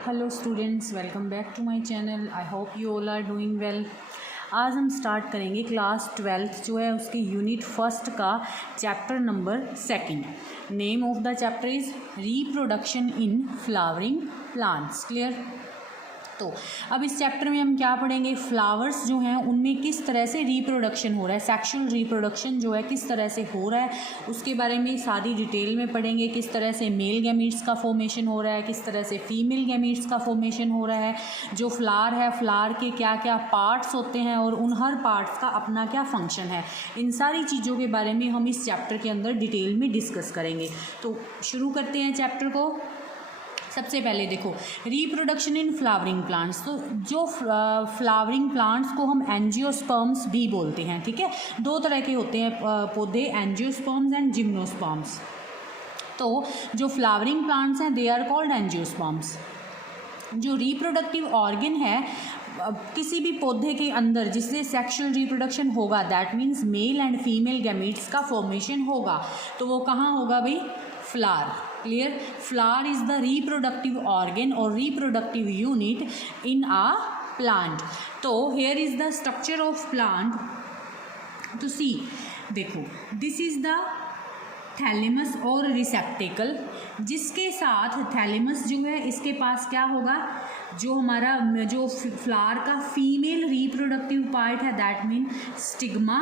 Hello students, welcome back to my channel. I hope you all are doing well. आज हम start करेंगे class 12th जो है उसके यूनिट फर्स्ट का chapter number 2। Name of the chapter is reproduction in flowering plants. Clear. तो अब इस चैप्टर में हम क्या पढ़ेंगे, फ्लावर्स जो हैं उनमें किस तरह से रिप्रोडक्शन हो रहा है, सेक्सुअल रिप्रोडक्शन जो है किस तरह से हो रहा है उसके बारे में सारी डिटेल में पढ़ेंगे। किस तरह से मेल गैमीट्स का फॉर्मेशन हो रहा है, किस तरह से फीमेल गैमीट्स का फॉर्मेशन हो रहा है, जो फ्लावर है फ्लावर के क्या क्या पार्ट्स होते हैं और उन हर पार्ट्स का अपना क्या फंक्शन है, इन सारी चीज़ों के बारे में हम इस चैप्टर के अंदर डिटेल में डिस्कस करेंगे। तो शुरू करते हैं चैप्टर को। सबसे पहले देखो रिप्रोडक्शन इन फ्लावरिंग प्लांट्स। तो जो फ्लावरिंग प्लांट्स को हम एंजियोस्पर्म्स भी बोलते हैं, ठीक है। दो तरह के होते हैं पौधे, एंजियोस्पर्म्स एंड जिम्नोस्पर्म्स। तो जो फ्लावरिंग प्लांट्स हैं दे आर कॉल्ड एंजियोस्पर्म्स। जो रिप्रोडक्टिव ऑर्गन है किसी भी पौधे के अंदर जिससे सेक्सुअल रिप्रोडक्शन होगा, that means male and female gametes का फॉर्मेशन होगा, तो वो कहाँ होगा भाई, flower. Clear. Flower is the reproductive organ और reproductive unit in a plant. तो here is the structure of plant. तो सी देखो, दिस इज द थैलेमस और रिसेप्टेकल, जिसके साथ थैलेमस जो है इसके पास क्या होगा, जो हमारा जो फ्लावर का फीमेल रिप्रोडक्टिव पार्ट है that mean stigma,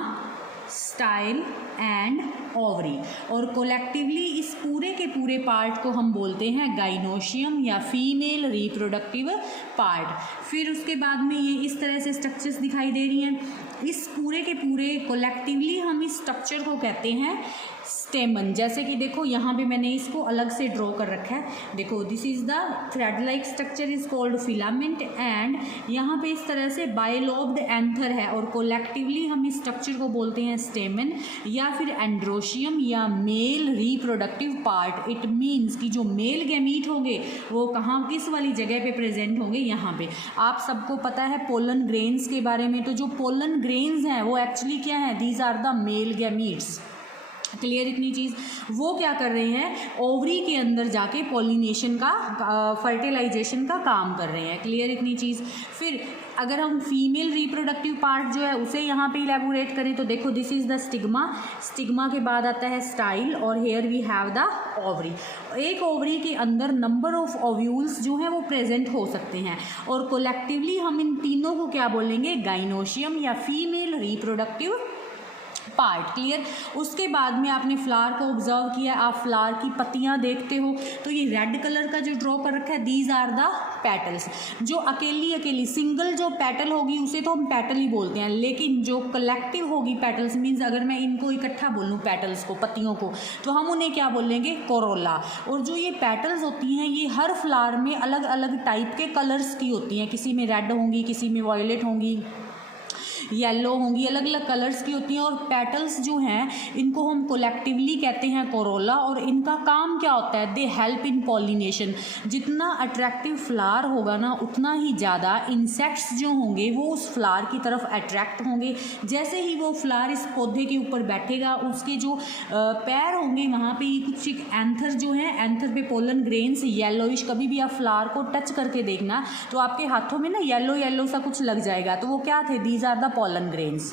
style and ovary, और कोलेक्टिवली इस पूरे के पूरे पार्ट को हम बोलते हैं गाइनोशियम या फीमेल रिप्रोडक्टिव पार्ट। फिर उसके बाद में ये इस तरह से स्ट्रक्चर्स दिखाई दे रही हैं। इस पूरे के पूरे कोलेक्टिवली हम इस स्ट्रक्चर को कहते हैं स्टेमन। जैसे कि देखो यहाँ पे मैंने इसको अलग से ड्रॉ कर रखा है। देखो this is the thread like structure is called filament and यहाँ पे इस तरह से बाइलोब्ड एंथर है और कोलेक्टिवली हम इस स्ट्रक्चर को बोलते हैं स्टेमन या फिर एंड्रोशियम या mail reproductive part. It means कि जो मेल गैमीट होंगे वो कहाँ किस वाली जगह पे प्रेजेंट होंगे, यहाँ पे। आप सबको पता है पोलन ग्रेन्स के बारे में। तो जो पोलन ग्रेन्स हैं वो एक्चुअली क्या है, these are the male gametes. Clear. इतनी चीज़ वो क्या कर रहे हैं, ओवरी के अंदर जाके पॉलिनेशन का फर्टिलाइजेशन का काम कर रहे हैं। क्लियर इतनी चीज़। फिर अगर हम फीमेल रिप्रोडक्टिव पार्ट जो है उसे यहाँ पे इलेबोरेट करें तो देखो this is the stigma. Stigma के बाद आता है स्टाइल और here we have the ovary. एक ओवरी के अंदर नंबर ऑफ ओव्यूल्स जो हैं वो प्रेजेंट हो सकते हैं और कोलेक्टिवली हम इन तीनों को क्या बोलेंगे, गाइनोशियम या फीमेल रिप्रोडक्टिव पार्ट। क्लियर। उसके बाद में आपने फ्लावर को ऑब्जर्व किया, आप फ्लावर की पत्तियां देखते हो तो ये रेड कलर का जो ड्रॉ कर रखा है दीज आर द पेटल्स। जो अकेली सिंगल जो पेटल होगी उसे तो हम पेटल ही बोलते हैं, लेकिन जो कलेक्टिव होगी पेटल्स मीन्स अगर मैं इनको इकट्ठा बोलूँ पेटल्स को, पत्तियों को, तो हम उन्हें क्या बोलेंगे, कोरोला। और जो ये पेटल्स होती हैं ये हर फ्लावर में अलग अलग टाइप के कलर्स की होती हैं। किसी में रेड होंगी, किसी में वॉयलेट होंगी, येलो होंगी, अलग अलग कलर्स की होती हैं। और पेटल्स जो हैं इनको हम कोलेक्टिवली कहते हैं कोरोला। और इनका काम क्या होता है, दे हेल्प इन पॉलिनेशन। जितना अट्रैक्टिव फ्लावर होगा ना उतना ही ज़्यादा इंसेक्ट्स जो होंगे वो उस फ्लावर की तरफ अट्रैक्ट होंगे। जैसे ही वो फ्लावर इस पौधे के ऊपर बैठेगा उसके जो पैर होंगे वहाँ पे कुछ एंथर जो है, एंथर पे पोलन ग्रेन्स येलोइश, कभी भी आप फ्लावर को टच करके देखना तो आपके हाथों में ना येलो येलो सा कुछ लग जाएगा, तो वो क्या थे, these are the pollen grains.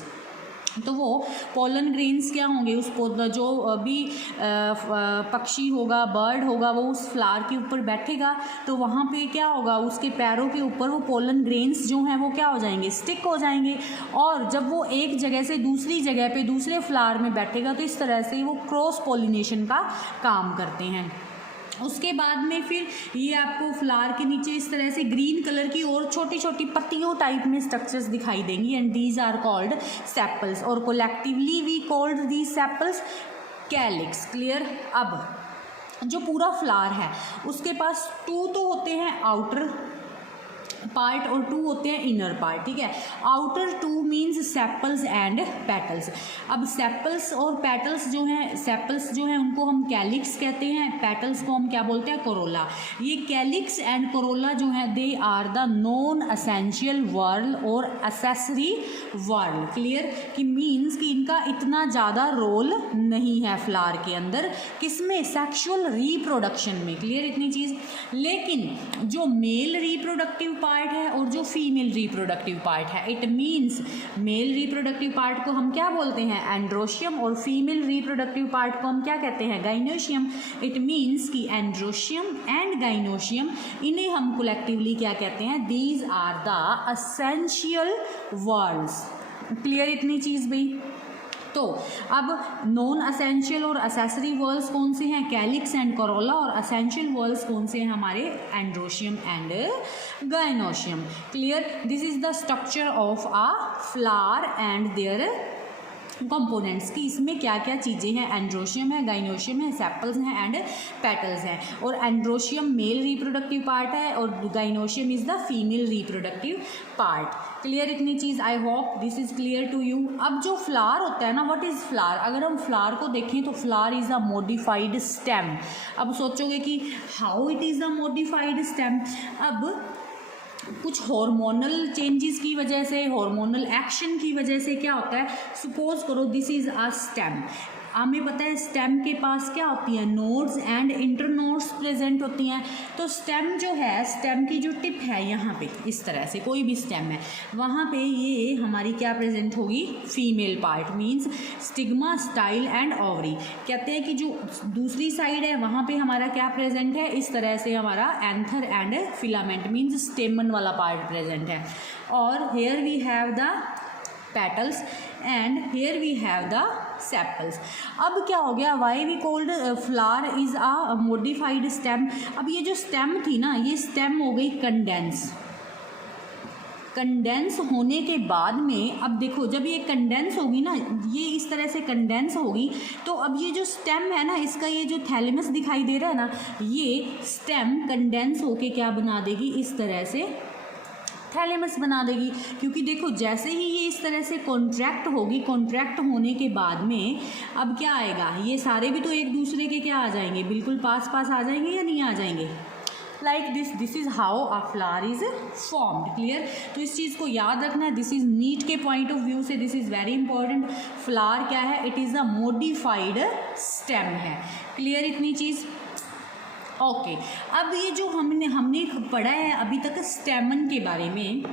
तो वो पोलन ग्रेन्स क्या होंगे, उस पौधा जो भी पक्षी होगा, बर्ड होगा, वो उस फ्लावर के ऊपर बैठेगा तो वहाँ पे क्या होगा, उसके पैरों के ऊपर वो पोलन ग्रेन्स जो हैं वो क्या हो जाएंगे, स्टिक हो जाएंगे। और जब वो एक जगह से दूसरी जगह पे दूसरे फ्लावर में बैठेगा तो इस तरह से वो क्रॉस पॉलिनेशन का काम करते हैं। उसके बाद में फिर ये आपको फ्लावर के नीचे इस तरह से ग्रीन कलर की और छोटी छोटी पत्तियों टाइप में स्ट्रक्चर्स दिखाई देंगी and these are called sepals और collectively we called these sepals calyx. Clear. अब जो पूरा फ्लावर है उसके पास टू तो होते हैं आउटर पार्ट और टू होते हैं इनर पार्ट, ठीक है। Outer two means sepals and petals. अब सेपल्स और पेटल्स जो हैं, सेपल्स जो हैं उनको हम कैलिक्स कहते हैं, पेटल्स को हम क्या बोलते हैं, कोरोला। ये कैलिक्स एंड कोरोला जो है they are the non essential whorl और एसेसरी वर्ल। क्लियर कि मीन्स कि इनका इतना ज़्यादा रोल नहीं है फ्लावर के अंदर, किसमें, सेक्सुअल रिप्रोडक्शन में। क्लियर इतनी चीज़। लेकिन जो मेल रिप्रोडक्टिव पार्ट है और जो फीमेल रिप्रोडक्टिव पार्ट है, it means male reproductive part को हम क्या बोलते हैं, एंड्रोशियम, और फीमेल रिप्रोडक्टिव पार्ट को हम क्या कहते हैं, गाइनोशियम। इट मीन्स कि एंड्रोशियम एंड गाइनोशियम, इन्हें हम कलेक्टिवली क्या कहते हैं, these are the essential whorls. Clear इतनी चीज़ भाई। तो अब नॉन असेंशियल और एसेसरी वर्ल्स कौन से हैं, कैलिक्स एंड कोरोला, और असेंशियल वर्ल्स कौन से हैं हमारे, androecium and gynoecium. Clear. This is the structure of a flower and their components की इसमें क्या क्या चीज़ें हैं, एंड्रोशियम है, गाइनोशियम है, सेपल्स हैं एंड पेटल्स हैं। और एंड्रोशियम मेल रिप्रोडक्टिव पार्ट है और gynoecium is the female reproductive part. Clear इतनी चीज़। I hope this is clear to you. अब जो फ्लावर होता है ना, व्हाट इज़ फ्लावर, अगर हम फ्लावर को देखें तो flower is a modified stem. अब सोचोगे कि how it is a modified stem. अब कुछ हार्मोनल चेंजेस की वजह से, हार्मोनल एक्शन की वजह से क्या होता है, सपोज करो दिस इज़ अ स्टेम। हमें पता है स्टेम के पास क्या होती है, नोड्स एंड इंटरनोड्स प्रेजेंट होती हैं। तो स्टेम जो है, स्टेम की जो टिप है यहाँ पे, इस तरह से कोई भी स्टेम है, वहाँ पे ये हमारी क्या प्रेजेंट होगी, female part, means stigma, style and ovary. कहते हैं कि जो दूसरी साइड है वहाँ पे हमारा क्या प्रेजेंट है, इस तरह से हमारा anther and filament, means stamen वाला पार्ट प्रेजेंट है। और here we have the petals and here we have the sepals. अब क्या हो गया, why we called flower is a modified stem. अब ये जो स्टेम थी ना, ये स्टेम हो गई कंडेंस। कंडेंस होने के बाद में, अब देखो जब ये कंडेंस होगी ना, ये इस तरह से कंडेंस होगी, तो अब ये जो स्टेम है ना, इसका ये जो थैलेमस दिखाई दे रहा है ना, ये स्टेम कंडेंस होके क्या बना देगी, इस तरह से थैलेमस बना देगी। क्योंकि देखो जैसे ही ये इस तरह से कॉन्ट्रैक्ट होगी, कॉन्ट्रैक्ट होने के बाद में अब क्या आएगा, ये सारे भी तो एक दूसरे के क्या आ जाएंगे, बिल्कुल पास पास आ जाएंगे या नहीं आ जाएंगे, like this is how a flower is formed. Clear. तो इस चीज़ को याद रखना है, दिस इज नीट के पॉइंट ऑफ व्यू से this is very important. Flower क्या है, it is a modified stem है। क्लियर इतनी चीज़। ओके अब ये जो हमने पढ़ा है अभी तक स्टेमन के बारे में,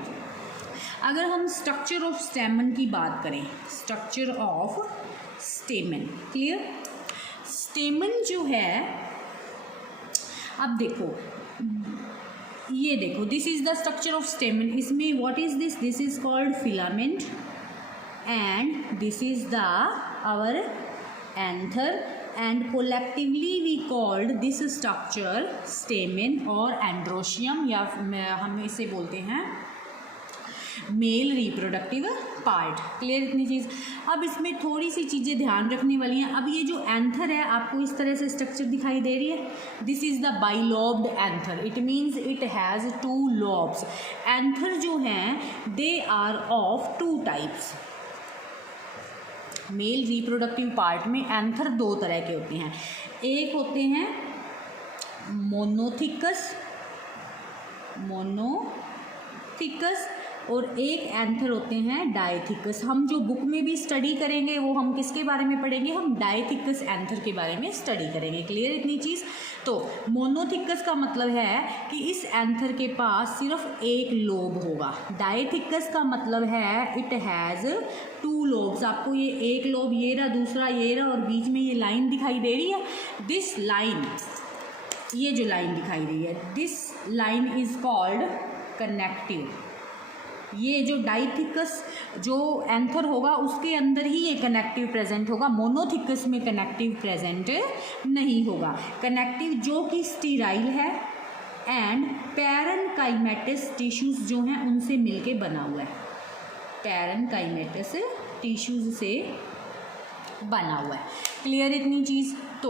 अगर हम स्ट्रक्चर ऑफ स्टेमन की बात करें, structure of stamen. Clear. Stamen जो है, अब देखो ये देखो, this is the structure of stamen. इसमें what is this, this is called filament and this is the our anther and collectively we called this structure stamen और androecium, या हम इसे बोलते हैं मेल रिप्रोडक्टिव पार्ट। क्लियर इतनी चीज़। अब इसमें थोड़ी सी चीज़ें ध्यान रखने वाली हैं। अब ये जो एंथर है, आपको इस तरह से स्ट्रक्चर दिखाई दे रही है, this is the bilobed anther. It means it has 2 lobes. Anther जो हैं they are of 2 types. Male reproductive part में एंथर 2 तरह के होते हैं। एक होते हैं मोनोथिकस और एक एंथर होते हैं डायथिकस। हम जो बुक में भी स्टडी करेंगे वो हम किसके बारे में पढ़ेंगे, हम डायथिकस एंथर के बारे में स्टडी करेंगे। क्लियर इतनी चीज़। तो मोनोथिकस का मतलब है कि इस एंथर के पास सिर्फ एक लोब होगा। डायथिकस का मतलब है इट हैज़ 2 लोब्स। आपको ये एक लोब ये रहा, दूसरा ये रहा, और बीच में ये लाइन दिखाई दे रही है, दिस लाइन, ये जो लाइन दिखाई रही है, this line is called connective. ये जो डायथिकस जो एंथर होगा उसके अंदर ही ये कनेक्टिव प्रेजेंट होगा, मोनोथिकस में कनेक्टिव प्रेजेंट नहीं होगा। कनेक्टिव जो कि स्टीराइल है एंड पैरेनकाइमेटस टिश्यूज जो हैं उनसे मिलके बना हुआ है, पैरेनकाइमेटस टिश्यूज से बना हुआ है। क्लियर इतनी चीज़। तो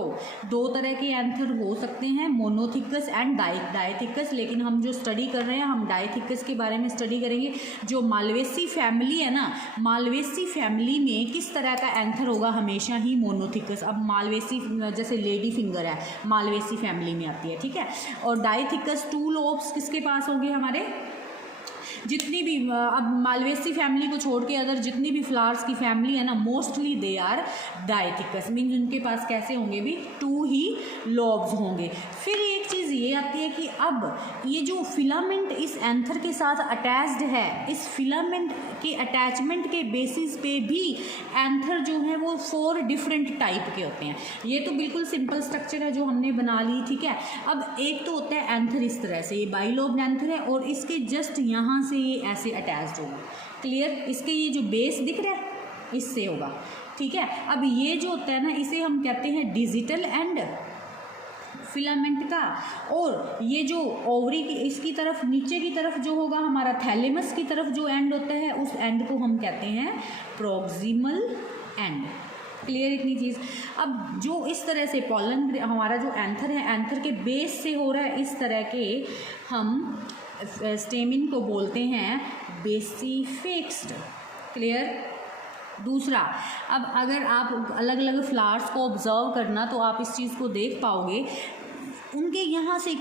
दो तरह के एंथर हो सकते हैं, मोनोथिकस एंड डायथिकस, लेकिन हम जो स्टडी कर रहे हैं हम डायथिकस के बारे में स्टडी करेंगे। जो मालवेसी फैमिली है ना, मालवेसी फैमिली में किस तरह का एंथर होगा, हमेशा ही मोनोथिकस। अब मालवेसी जैसे लेडी फिंगर है, मालवेसी फैमिली में आती है, ठीक है। और डायथिकस 2 लोब्स किसके पास होंगे, हमारे जितनी भी, अब मालवेसी फैमिली को छोड़ के अगर जितनी भी फ्लावर्स की फैमिली है ना, mostly they are dithecous, means उनके पास कैसे होंगे भी 2 ही लॉब्स होंगे। फिर एक चीज़ ये आती है कि अब ये जो फिलामेंट इस एंथर के साथ अटैच्ड है, इस फिलामेंट के अटैचमेंट के बेसिस पे भी एंथर जो है वो 4 डिफरेंट टाइप के होते हैं। ये तो बिल्कुल सिंपल स्ट्रक्चर है जो हमने बना ली, ठीक है। अब एक तो होता है एंथर इस तरह से, ये बाइलोब्ड एंथर है और इसके जस्ट यहाँ से ये ऐसे अटैच्ड होगा। क्लियर, इसके ये जो बेस दिख रहा है इससे होगा, ठीक है। अब ये जो होता है ना, इसे हम कहते हैं डिजिटल एंड फिलामेंट का। और ये जो ओवरी की इसकी तरफ नीचे की तरफ जो होगा हमारा थैलेमस की तरफ जो एंड होता है, उस एंड को हम कहते हैं प्रॉक्सिमल एंड। क्लियर इतनी चीज़। अब जो इस तरह से पॉलन हमारा जो एंथर है, एंथर के बेस से हो रहा है इस तरह के, हम स्टेमिन को बोलते हैं बेसी फिक्स्ड। क्लियर। दूसरा, अब अगर आप अलग अलग फ्लावर्स को ऑब्जर्व करना तो आप इस चीज़ को देख पाओगे, उनके यहाँ से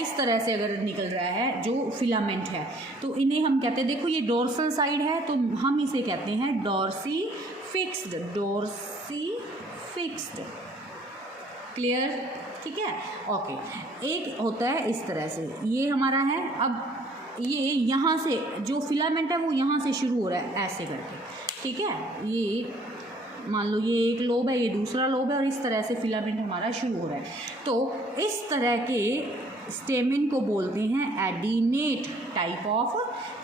इस तरह से अगर निकल रहा है जो फिलामेंट है तो इन्हें हम कहते हैं, देखो ये डोर्सल साइड है तो हम इसे कहते हैं dorsifixed, dorsifixed. Clear, ठीक है, ओके। एक होता है इस तरह से, ये हमारा है। अब ये यहाँ से जो फिलामेंट है वो यहाँ से शुरू हो रहा है ऐसे करके, ठीक है। ये मान लो ये एक लोब है, ये दूसरा लोब है और इस तरह से फिलामेंट हमारा शुरू हो रहा है। तो इस तरह के स्टेमिन को बोलते हैं एडिनेट टाइप ऑफ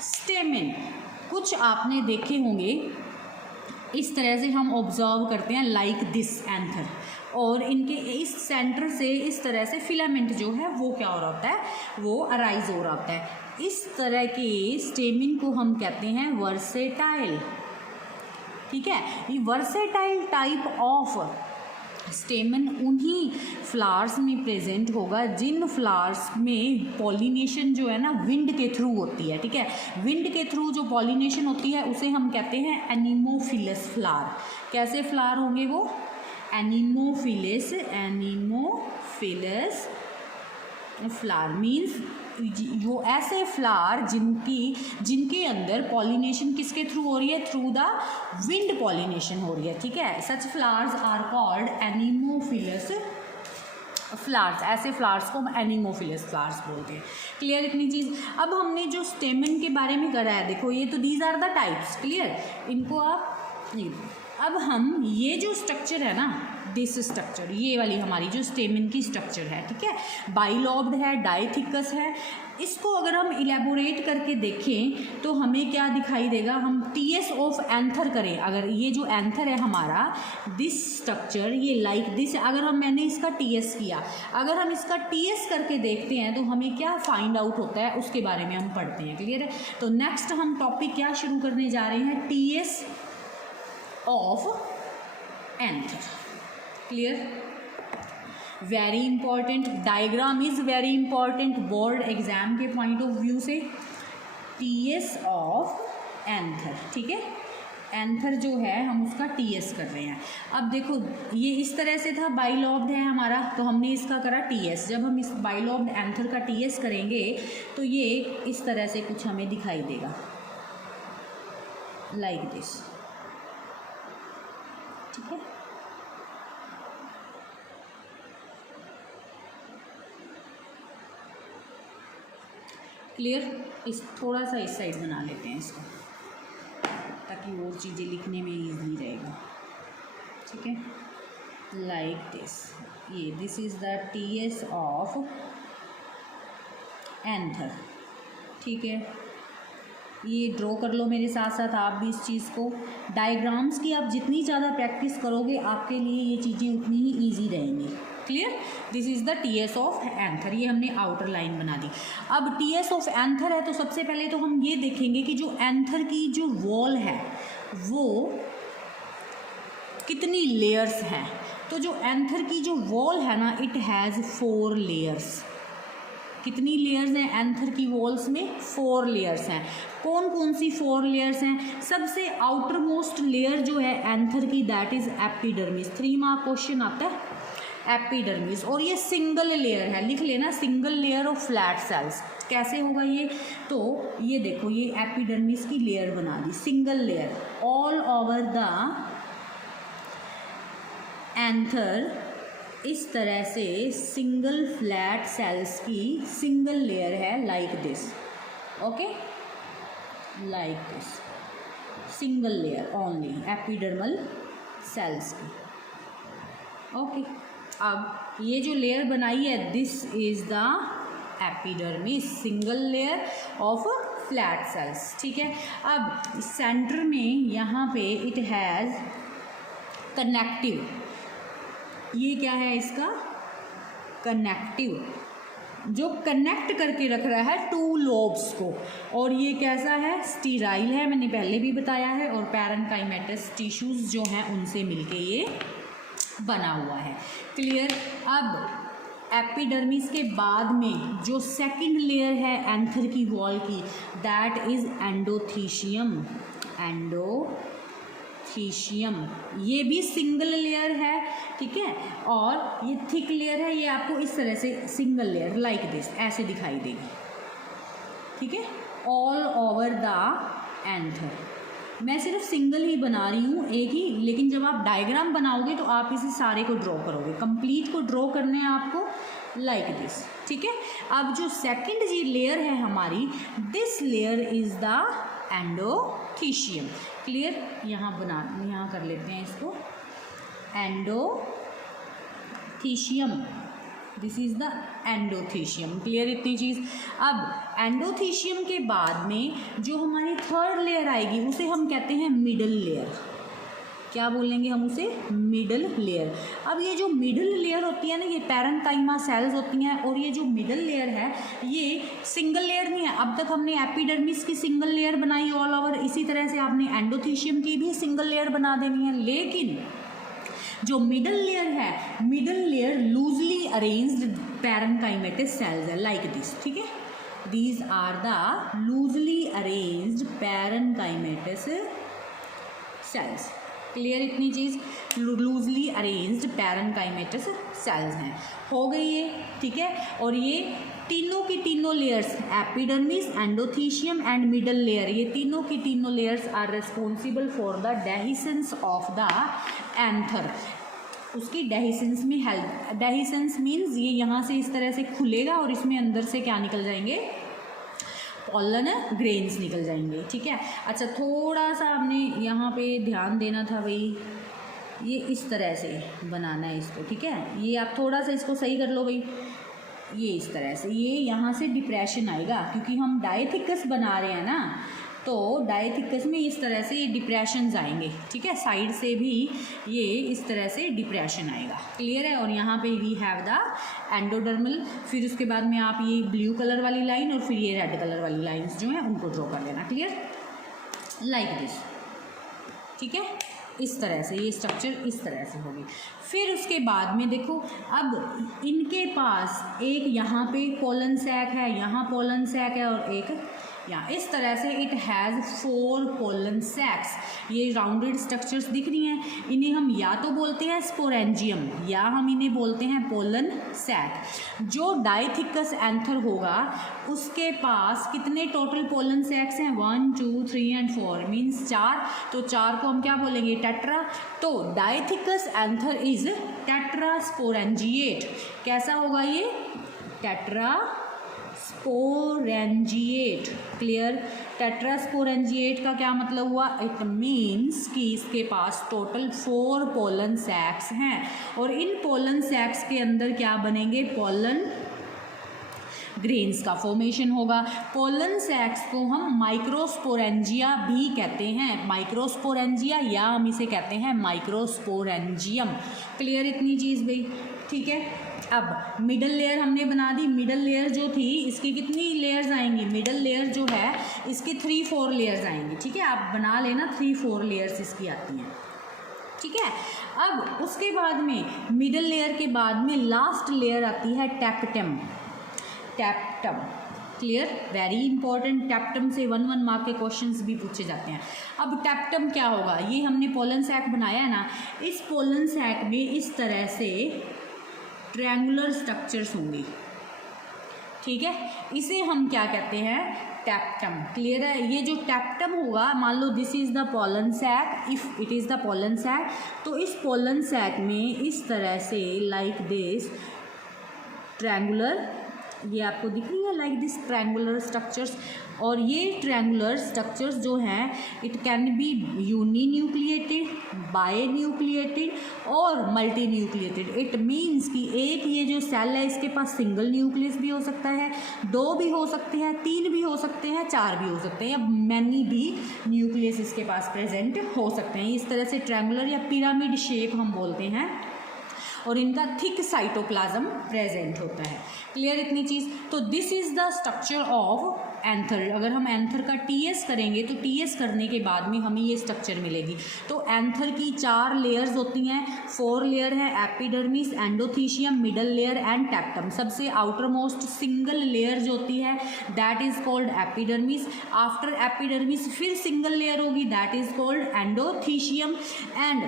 स्टेमिन। कुछ आपने देखे होंगे इस तरह से हम ऑब्जर्व करते हैं लाइक दिस एंथर, और इनके इस सेंटर से इस तरह से फिलामेंट जो है वो क्या हो रहा होता है, वो अराइज हो रहा होता है। इस तरह के स्टेमिन को हम कहते हैं वर्सेटाइल, ठीक है। ये वर्सेटाइल टाइप ऑफ स्टेमन उन्हीं फ्लावर्स में प्रेजेंट होगा जिन फ्लावर्स में पॉलिनेशन जो है ना विंड के थ्रू होती है, ठीक है। विंड के थ्रू जो पॉलिनेशन होती है उसे हम कहते हैं एनिमोफिलस फ्लावर। कैसे फ्लावर होंगे वो, एनिमोफिलस, एनिमोफिलस फ्लावर मीन्स वो ऐसे फ्लावर जिनके अंदर पॉलिनेशन किसके थ्रू हो रही है, थ्रू द विंड पॉलिनेशन हो रही है, ठीक है। Such flowers are called anemophilous flowers. ऐसे फ्लावर्स को हम एनिमोफिलस फ्लावर्स बोलते हैं। क्लियर इतनी चीज़। अब हमने जो स्टेमन के बारे में करा है, देखो ये तो these are the types. Clear, इनको आप अब हम ये जो स्ट्रक्चर है ना, दिस स्ट्रक्चर, ये वाली हमारी जो स्टेमन की स्ट्रक्चर है, ठीक है, बाइलॉब्ड है, डायथिकस है। इसको अगर हम इलेबोरेट करके देखें तो हमें क्या दिखाई देगा, हम टीएस ऑफ एंथर करें, अगर ये जो एंथर है हमारा, दिस स्ट्रक्चर ये लाइक दिस, अगर मैंने इसका टीएस किया, अगर हम इसका टीएस करके देखते हैं तो हमें क्या फाइंड आउट होता है उसके बारे में हम पढ़ते हैं। क्लियर है। तो नेक्स्ट हम टॉपिक क्या शुरू करने जा रहे हैं, TS of anther. Clear, very important, diagram is very important board exam के पॉइंट ऑफ व्यू से। टीएस ऑफ एंथर, ठीक है, एंथर जो है हम उसका टीएस कर रहे हैं। अब देखो ये इस तरह से था, बाइलॉब्ड है हमारा, तो हमने इसका करा टीएस। जब हम इस बाइलॉब्ड एंथर का टीएस करेंगे तो ये इस तरह से कुछ हमें दिखाई देगा, लाइक दिस, ठीक है। क्लियर, इस थोड़ा सा इस साइड बना लेते हैं इसको ताकि और चीज़ें लिखने में ईजी रहेगा, ठीक है। लाइक दिस, ये this is the TS of anther, ठीक है। ये ड्रॉ कर लो मेरे साथ साथ आप भी इस चीज़ को। डायग्राम्स की आप जितनी ज़्यादा प्रैक्टिस करोगे आपके लिए ये चीज़ें उतनी ही ईजी रहेंगी। Clear, this is the TS of anther, ये हमने आउटर लाइन बना दी। अब टीएस ऑफ एंथर है तो सबसे पहले तो हम ये देखेंगे कि जो एंथर की जो वॉल है वो कितनी लेयर्स हैं। तो जो एंथर की जो वॉल है ना, इट हैज़ 4 लेयर्स। कितनी लेयर्स हैं एंथर की वॉल्स में? 4 लेयर्स हैं। कौन कौन सी 4 लेयर्स हैं? सबसे आउटर मोस्ट लेयर जो है एंथर की, that is epidermis. 3 mark question आता है एपिडर्मिस। और ये सिंगल लेयर है, लिख लेना, single layer of flat sales. कैसे होगा ये? तो ये देखो, ये एपिडर्मिस की लेयर बना दी, single layer all over the anther. इस तरह से सिंगल फ्लैट सेल्स की सिंगल लेयर है, like this. Okay, like this, single layer only epidermal cells की। ओके, अब ये जो लेयर बनाई है, this is the epidermis, single layer of flat cells. ठीक है, अब सेंटर में यहाँ पे इट हैज़ कनेक्टिव। ये क्या है इसका? कनेक्टिव, जो कनेक्ट करके रख रहा है 2 लोब्स को। और ये कैसा है? स्टीराइल है, मैंने पहले भी बताया है। और पैरेन्काइमेटस टिश्यूज जो हैं उनसे मिलके ये बना हुआ है। क्लियर? अब एपिडर्मिस के बाद में जो सेकंड लेयर है एंथर की वॉल की, दैट इज एंडोथीशियम। एंडोथीशियम ये भी सिंगल लेयर है, ठीक है। और ये थिक लेयर है, ये आपको इस तरह से सिंगल लेयर लाइक दिस ऐसे दिखाई देगी, ठीक है, ऑल ओवर द एंथर। मैं सिर्फ सिंगल ही बना रही हूँ, एक ही, लेकिन जब आप डायग्राम बनाओगे तो आप इसे सारे को ड्रॉ करोगे, कंप्लीट को ड्रॉ करने हैं आपको लाइक दिस, ठीक है। अब जो सेकंड जी लेयर है हमारी, this layer is the endothecium. Clear? यहाँ कर लेते हैं इसको, endothecium, this is the endothecium. Clear इतनी चीज़? अब एंडोथीशियम के बाद में जो हमारी थर्ड लेयर आएगी उसे हम कहते हैं मिडल लेयर। क्या बोलेंगे हम उसे? Middle layer. अब ये जो मिडल लेयर होती है ना, ये पैरेन्काइमा सेल्स होती हैं, और ये जो मिडल लेयर है ये सिंगल लेयर नहीं है। अब तक हमने एपिडर्मिस की सिंगल लेयर बनाई ऑल ओवर, इसी तरह से आपने एंडोथीशियम की भी सिंगल लेयर बना देनी है। लेकिन जो मिडल लेयर है, middle layer loosely arranged parenchymatous cells है, लाइक दिस, ठीक है। These are the loosely arranged parenchymatous cells. Clear इतनी चीज़? लूजली अरेंज्ड पैरेन्काइमेटस सेल्स हैं। हो गई ये, ठीक है। और ये तीनों की तीनों layers, epidermis, endothecium and middle layer, ये तीनों की तीनों layers are responsible for the dehiscence of the anther. उसकी डेहिसेंस में हेल्प, डेहिसेंस मीन्स ये यहाँ से इस तरह से खुलेगा और इसमें अंदर से क्या निकल जाएंगे? पॉलन ग्रेन्स निकल जाएंगे, ठीक है। अच्छा, थोड़ा सा आपने यहाँ पे ध्यान देना था भाई, ये इस तरह से बनाना है इसको, ठीक है। ये आप थोड़ा सा इसको सही कर लो भाई, ये इस तरह से, ये यहाँ से डिप्रेशन आएगा क्योंकि हम डायथिकस बना रहे हैं ना, तो डायथिकस में इस तरह से ये डिप्रेशंस आएंगे, ठीक है। साइड से भी ये इस तरह से डिप्रेशन आएगा। क्लियर है? और यहाँ पे वी हैव द एंडोडर्मल। फिर उसके बाद में आप ये ब्लू कलर वाली लाइन और फिर ये रेड कलर वाली लाइंस जो हैं उनको ड्रॉ कर लेना। क्लियर? लाइक दिस, ठीक है। इस तरह से ये स्ट्रक्चर इस तरह से होगी। फिर उसके बाद में देखो, अब इनके पास एक यहाँ पे पोलन सैक है, यहाँ पोलन सैक है, और एक यहाँ, इस तरह से इट हैज़ 4 पोलन सैक्स। ये राउंडेड स्ट्रक्चर्स दिख रही हैं, इन्हें हम या तो बोलते हैं स्पोरेंजियम या हम इन्हें बोलते हैं पोलन सैक। जो डायथिकस एंथर होगा उसके पास कितने टोटल पोलन सैक्स हैं? 1 2 3 एंड 4 मीन्स 4। तो 4 को हम क्या बोलेंगे? टेट्रा। तो dithecous anther is tetra sporangiate. कैसा होगा ये? Tetra sporangiate. क्लियर? टेट्रास्पोरेंजिएट का क्या मतलब हुआ? इट मीन्स कि इसके पास टोटल 4 पोलन सैक्स हैं, और इन पोलन सैक्स के अंदर क्या बनेंगे? पोलन ग्रेन्स का फॉर्मेशन होगा। पोलन सैक्स को हम माइक्रोस्पोरेंजिया भी कहते हैं, माइक्रोस्पोरेंजिया, या हम इसे कहते हैं माइक्रोस्पोरेंजियम। क्लियर इतनी चीज़ भाई? ठीक है। अब मिडल लेयर हमने बना दी। मिडल लेयर जो थी इसकी कितनी लेयर्स आएंगी? मिडल लेयर जो है इसकी 3-4 लेयर्स आएंगी, ठीक है। आप बना लेना, 3-4 लेयर्स इसकी आती हैं, ठीक है। अब उसके बाद में मिडल लेयर के बाद में लास्ट लेयर आती है tapetum. Tapetum clear, very important. Tapetum से 1 मार्क के क्वेश्चंस भी पूछे जाते हैं। अब टैप्टम क्या होगा, ये हमने पोलन सैक बनाया है ना, इस पोलन सैक में इस तरह से ट्रायंगुलर स्ट्रक्चर्स होंगी, ठीक है, इसे हम क्या कहते हैं, टैप्टम। क्लियर है। ये जो टैप्टम होगा, मान लो this is the pollen sac, if it is the pollen sac, तो इस पोलन सैक में इस तरह से लाइक दिस ट्रायंगुलर, ये आपको दिख रही है लाइक दिस ट्रायंगुलर स्ट्रक्चर्स, और ये ट्रायंगुलर स्ट्रक्चर्स जो हैं it can be uninucleated, binucleated और मल्टी न्यूक्लिएटेड। इट मीन्स कि एक ये जो सेल है इसके पास सिंगल न्यूक्लियस भी हो सकता है, 2 भी हो सकते हैं, 3 भी हो सकते हैं, 4 भी हो सकते हैं, या मैनी भी न्यूक्लियस इसके पास प्रेजेंट हो सकते हैं। इस तरह से ट्रायंगुलर या पिरामिड शेप हम बोलते हैं, और इनका थिक साइटोप्लाज्म प्रेजेंट होता है। क्लियर इतनी चीज़। तो this is the structure of anther. अगर हम एंथर का टीएस करेंगे तो टीएस करने के बाद में हमें ये स्ट्रक्चर मिलेगी। तो एंथर की 4 लेयर्स होती हैं, 4 लेयर है, epidermis, endothecium, middle layer and tapetum. सबसे आउटर मोस्ट सिंगल लेयर जो होती है that is called epidermis. After epidermis फिर सिंगल लेयर होगी, that is called endothecium. And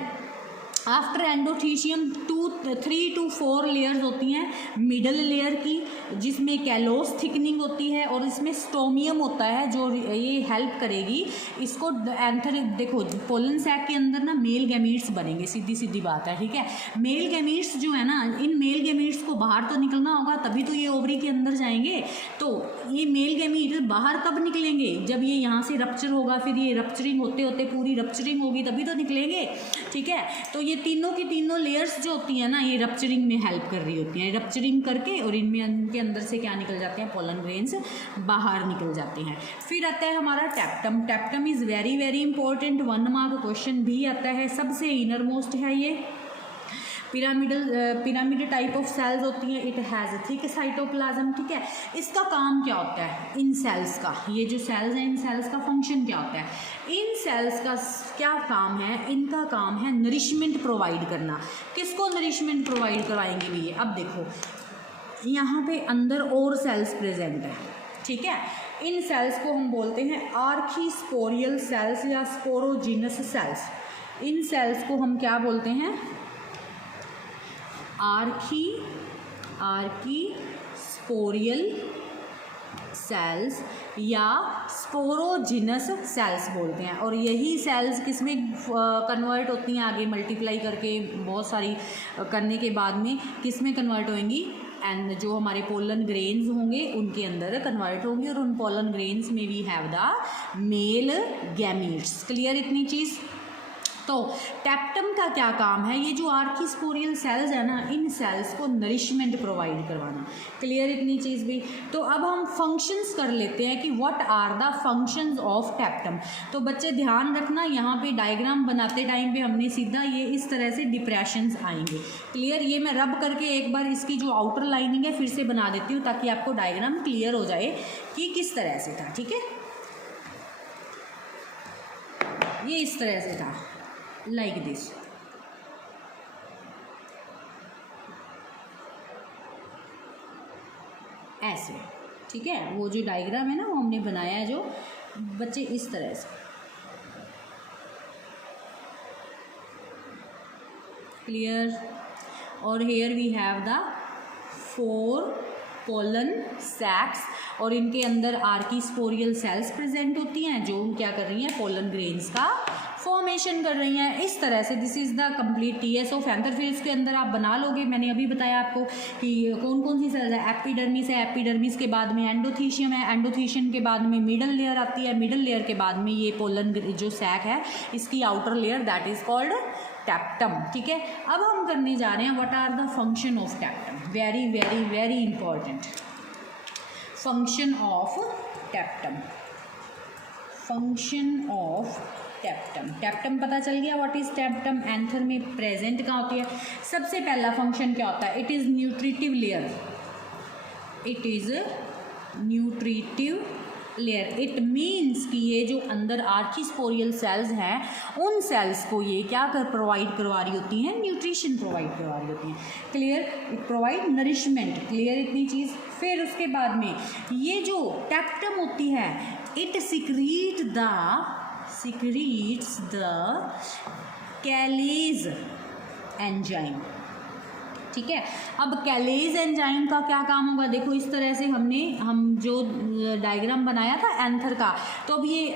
after endothecium 3 to 4 layers होती हैं मिडल लेयर की, जिसमें कैलोस थिकनिंग होती है, और इसमें स्टोमियम होता है जो ये हेल्प करेगी इसको एंथर। देखो पोलन सैक के अंदर ना मेल गैमीट्स बनेंगे, सीधी सीधी बात है, ठीक है। मेल गैमीट्स जो है ना, इन मेल गैमीट्स को बाहर तो निकलना होगा, तभी तो ये ओवरी के अंदर जाएंगे। तो ये मेल गैमीट बाहर कब निकलेंगे, जब ये यहाँ से रप्चर होगा, फिर ये रप्चरिंग होते होते पूरी रप्चरिंग होगी, तभी तो निकलेंगे, ठीक है। तो ये तीनों की तीनों लेयर्स जो होती हैं ना, ये रप्चरिंग में हेल्प कर रही होती हैं, रप्चरिंग करके, और इनके अंदर से क्या निकल जाते हैं, पोलन ग्रेन्स बाहर निकल जाते हैं। फिर आता है हमारा tapetum. Tapetum is very very important, 1 mark question भी आता है। सबसे इनर मोस्ट है ये, पिरामिड टाइप ऑफ सेल्स होती हैं, it has a thick cytoplasm, ठीक है। इसका काम क्या होता है इन सेल्स का, ये जो सेल्स हैं इन सेल्स का फंक्शन क्या होता है, इन सेल्स का क्या काम है, इनका काम है नरिशमेंट प्रोवाइड करना। किसको नरिशमेंट प्रोवाइड करवाएंगे भी ये, अब देखो यहाँ पे अंदर और सेल्स प्रेजेंट है, ठीक है। इन सेल्स को हम बोलते हैं आर्कीस्पोरियल सेल्स या स्पोरोजिनस सेल्स। इन सेल्स को हम क्या बोलते हैं, आर्कीस्पोरियल सेल्स या स्पोरोजिनस सेल्स बोलते हैं। और यही सेल्स किस में कन्वर्ट होती हैं, आगे मल्टीप्लाई करके बहुत सारी करने के बाद में किस में कन्वर्ट होंगी, एंड जो हमारे पोलन ग्रेन्स होंगे उनके अंदर कन्वर्ट होंगे, और उन पोलन ग्रेन्स में we have the male gametes. Clear इतनी चीज़। तो टैप्टम का क्या काम है, ये जो आर्कीस्पोरियल सेल्स है ना, इन सेल्स को नरिशमेंट प्रोवाइड करवाना। क्लियर इतनी चीज़ भी। तो अब हम फंक्शंस कर लेते हैं कि what are the functions of tapetum. तो बच्चे ध्यान रखना, यहाँ पे डायग्राम बनाते टाइम पे हमने सीधा ये इस तरह से डिप्रेशंस आएंगे। क्लियर। ये मैं रब करके एक बार इसकी जो आउटर लाइनिंग है फिर से बना देती हूँ, ताकि आपको डायग्राम क्लियर हो जाए कि किस तरह से था, ठीक है। ये इस तरह से था, लाइक दिस। ऐसे, ठीक है। वो जो डायग्राम है ना, वो हमने बनाया है जो बच्चे इस तरह से। क्लियर। और here we have the 4 pollen sacs, और इनके अंदर आर्कीस्पोरियल सेल्स प्रेजेंट होती हैं जो क्या कर रही हैं, पोलन ग्रेन्स का फॉर्मेशन कर रही हैं। इस तरह से this is the complete TS of anther. फिर इसके अंदर आप बना लोगे, मैंने अभी बताया आपको कि कौन कौन सी सेल्स है। एपिडर्मिस है, एपिडर्मिस के बाद में एंडोथीशियम है, एंडोथीशियम के बाद में मिडल लेयर आती है, मिडल लेयर के बाद में ये पोलन जो सैक है इसकी outer layer, that is called tapetum, ठीक है। अब हम करने जा रहे हैं what are the function of tapetum. Very very very important function of tapetum. Function of tapetum. Tapetum पता चल गया व्हाट इज टैप्टम। एंथर में प्रेजेंट कहाँ होती है। सबसे पहला फंक्शन क्या होता है, it is nutritive layer. It is nutritive layer. It means कि ये जो अंदर आर्चीस्पोरियल सेल्स हैं उन सेल्स को ये क्या प्रोवाइड करवा रही होती हैं, न्यूट्रिशन प्रोवाइड करवा रही होती हैं। Clear, it provide nourishment. Clear इतनी चीज़। फिर उसके बाद में ये जो टैप्टम होती है, इट सिक्रीट्स द कैलेज एंजाइम। ठीक है, अब कैलेज एंजाइम का क्या काम होगा, देखो इस तरह से हम जो डायग्राम बनाया था एंथर का, तो अब ये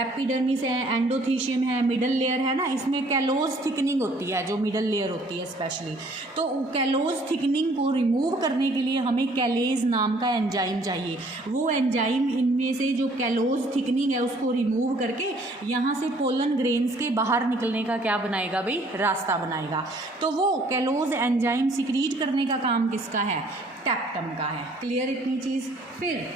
एपिडर्मिस है, एंडोथीशियम है, मिडल लेयर है ना, इसमें कैलोज थिकनिंग होती है, जो मिडल लेयर होती है स्पेशली। तो कैलोज थिकनिंग को रिमूव करने के लिए हमें कैलेज नाम का एंजाइम चाहिए। वो एंजाइम इनमें से जो कैलोज थिकनिंग है उसको रिमूव करके यहाँ से पोलन ग्रेन्स के बाहर निकलने का क्या बनाएगा भाई, रास्ता बनाएगा। तो वो कैलोज एंजाइम सिक्रीट करने का काम किसका है, टैप्टम का है। क्लियर इतनी चीज़। फिर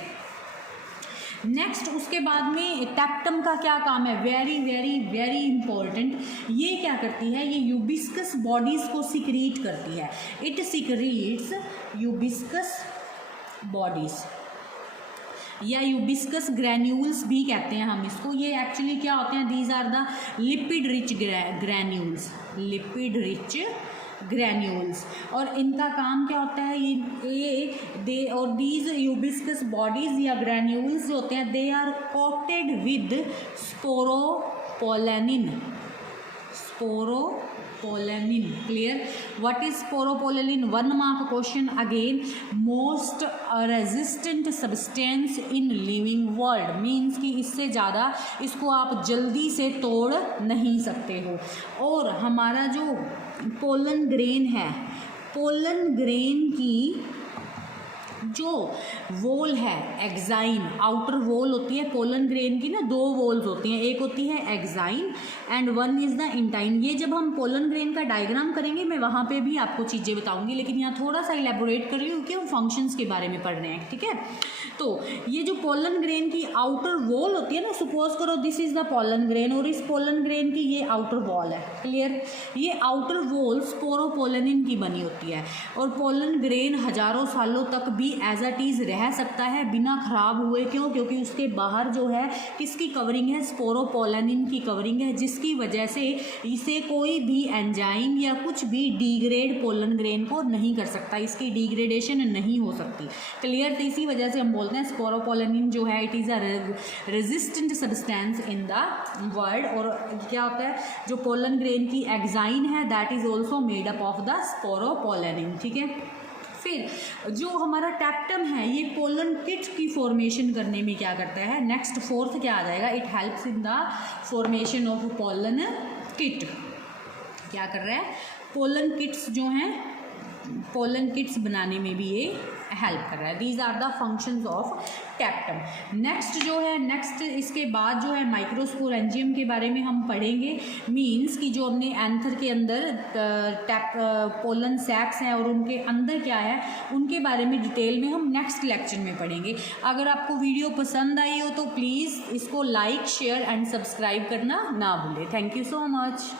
नेक्स्ट उसके बाद में टैप्टम का क्या काम है, वेरी वेरी वेरी इंपॉर्टेंट। ये क्या करती है, ये यूबिस्कस बॉडीज़ को सिक्रीट करती है। इट सिक्रीट्स यूबिस्कस बॉडीज़ या यूबिस्कस ग्रैन्यूल्स भी कहते हैं हम इसको। ये एक्चुअली क्या होते हैं, these are the lipid rich granules, lipid rich granules. और इनका काम क्या होता है, ये और दीज यूबिस्कस बॉडीज या ग्रैन्यूल्स जो होते हैं, they are coated with sporopollenin. Sporopollenin. Clear, what is sporopollenin, 1 mark question again. Most resistant substance in living world, means कि इससे ज़्यादा इसको आप जल्दी से तोड़ नहीं सकते हो। और हमारा जो पोलन ग्रेन है, पोलन ग्रेन की जो वोल है एक्साइन, आउटर वोल होती है पोलन ग्रेन की ना, 2 वोल्स होती हैं, एक होती है exine and 1 is the intine. ये जब हम पोलन ग्रेन का डायग्राम करेंगे मैं वहाँ पे भी आपको चीज़ें बताऊंगी, लेकिन यहाँ थोड़ा सा इलेबोरेट कर रही हूँ क्योंकि हम फंक्शंस के बारे में पढ़ रहे हैं। ठीक है, तो ये जो पोलन ग्रेन की आउटर वॉल होती है ना, सपोज करो this is the pollen grain और इस पोलन ग्रेन की ये आउटर वॉल है। क्लियर, ये आउटर वॉल स्पोरोपोलेनिन की बनी होती है और पोलन ग्रेन हजारों सालों तक भी एज इट इज़ रह सकता है बिना खराब हुए। क्यों, क्योंकि उसके बाहर जो है किसकी कवरिंग है, स्पोरोपोलेनिन की कवरिंग है, जिसकी वजह से इसे कोई भी एंजाइम या कुछ भी डिग्रेड पोलन ग्रेन को नहीं कर सकता, इसकी डिग्रेडेशन नहीं हो सकती। क्लियर, तो इसी वजह से हम बोलते हैं स्पोरोपोलेनिन जो है it is a resistant substance in the world. और क्या होता है, जो पोलन ग्रेन की एक्साइन है that is also made up of the sporopollenin. ठीक है, फिर जो हमारा टैप्टम है ये पोलन किट की फॉर्मेशन करने में क्या करता है, नेक्स्ट 4th क्या आ जाएगा, it helps in the formation of pollen kit. क्या कर रहा है, पोलन किट्स जो हैं, पोलन किट्स बनाने में भी ये हेल्प कर रहा है। These are the functions of tapetum. Next जो है, नेक्स्ट इसके बाद जो है माइक्रोस्पोरेंजियम के बारे में हम पढ़ेंगे। मीन्स कि जो हमने एंथर के अंदर पोलन सैक्स हैं और उनके अंदर क्या है उनके बारे में डिटेल में हम नेक्स्ट लेक्चर में पढ़ेंगे। अगर आपको वीडियो पसंद आई हो तो प्लीज़ इसको लाइक, शेयर एंड सब्सक्राइब करना ना भूलें। Thank you so much.